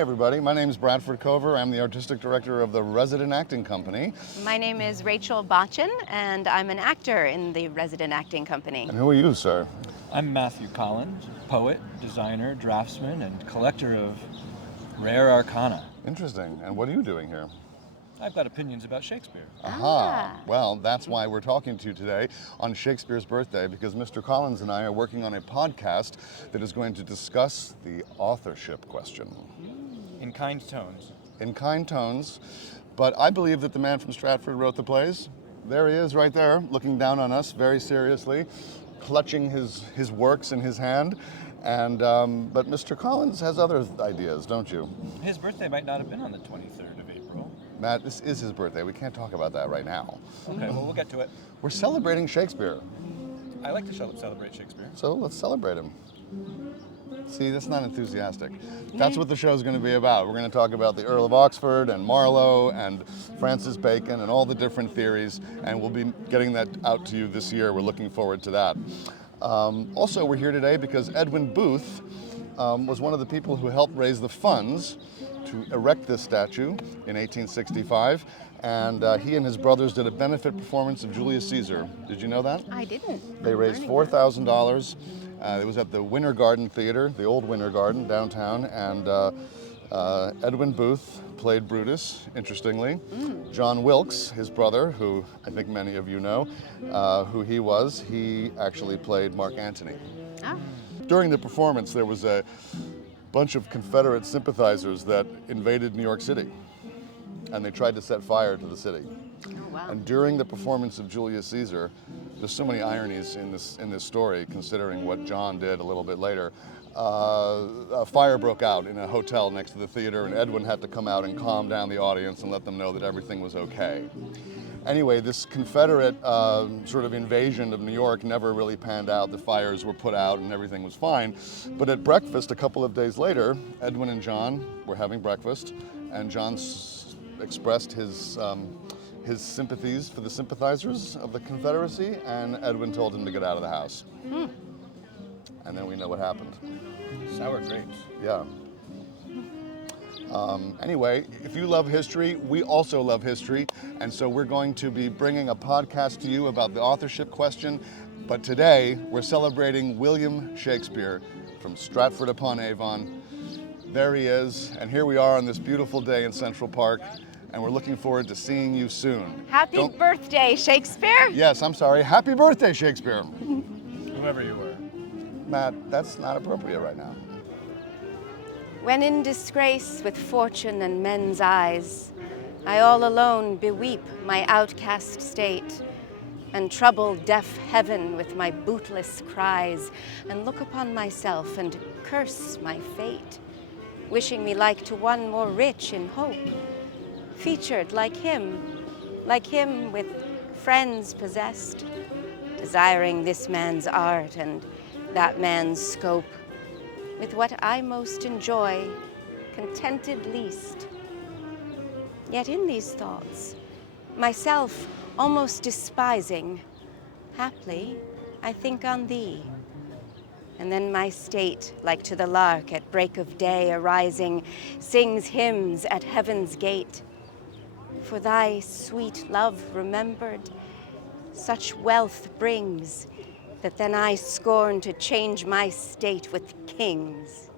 Hi, everybody. My name is Bradford Cover. I'm the artistic director of the Resident Acting Company. My name is Rachel Botchan, and I'm an actor in the Resident Acting Company. And who are you, sir? I'm Mathew Collins, poet, designer, draftsman, and collector of rare arcana. Interesting. And what are you doing here? I've got opinions about Shakespeare. Aha. Well, that's why we're talking to you today on Shakespeare's birthday, because Mr. Collins and I are working on a podcast that is going to discuss the authorship question. In kind tones. In kind tones. But I believe that the man from Stratford wrote the plays. There he is right there, looking down on us very seriously, clutching his works in his hand. And but Mr. Collins has other ideas, don't you? His birthday might not have been on the 23rd of April. Matt, this is his birthday. We can't talk about that right now. Okay, well, we'll get to it. We're celebrating Shakespeare. I like to celebrate Shakespeare. So let's celebrate him. See, that's not enthusiastic. That's what the show's going to be about. We're going to talk about the Earl of Oxford and Marlowe and Francis Bacon and all the different theories, and we'll be getting that out to you this year. We're looking forward to that. Also, we're here today because Edwin Booth was one of the people who helped raise the funds to erect this statue in 1865, and he and his brothers did a benefit performance of Julius Caesar. Did you know that? I didn't. They raised $4,000. It was at the Winter Garden Theater, the old Winter Garden downtown, and Edwin Booth played Brutus, interestingly. John Wilkes, his brother, who I think many of you know who he was, he actually played Mark Antony. Ah. During the performance, there was a bunch of Confederate sympathizers that invaded New York City, and they tried to set fire to the city. Oh, wow. And during the performance of Julius Caesar, there's so many ironies in this story, considering what John did a little bit later. A fire broke out in a hotel next to the theater, and Edwin had to come out and calm down the audience and let them know that everything was okay. Anyway, this Confederate sort of invasion of New York never really panned out. The fires were put out and everything was fine. But at breakfast a couple of days later, Edwin and John were having breakfast, and John expressed his sympathies for the sympathizers of the Confederacy, and Edwin told him to get out of the house. And then we know what happened. Sour grapes. Yeah. Anyway, if you love history, we also love history, and so we're going to be bringing a podcast to you about the authorship question. But today, we're celebrating William Shakespeare from Stratford-upon-Avon. There he is, and here we are on this beautiful day in Central Park, and we're looking forward to seeing you soon. Happy birthday, Shakespeare! Yes, I'm sorry. Happy birthday, Shakespeare! Whoever you were. Matt, that's not appropriate right now. When in disgrace with fortune and men's eyes, I all alone beweep my outcast state, and trouble deaf heaven with my bootless cries, and look upon myself and curse my fate, wishing me like to one more rich in hope, featured like him with friends possessed, desiring this man's art and that man's scope, with what I most enjoy, contented least. Yet in these thoughts, myself almost despising, haply I think on thee. And then my state, like to the lark at break of day arising, sings hymns at heaven's gate. For thy sweet love remembered, such wealth brings, that then I scorn to change my state with kings.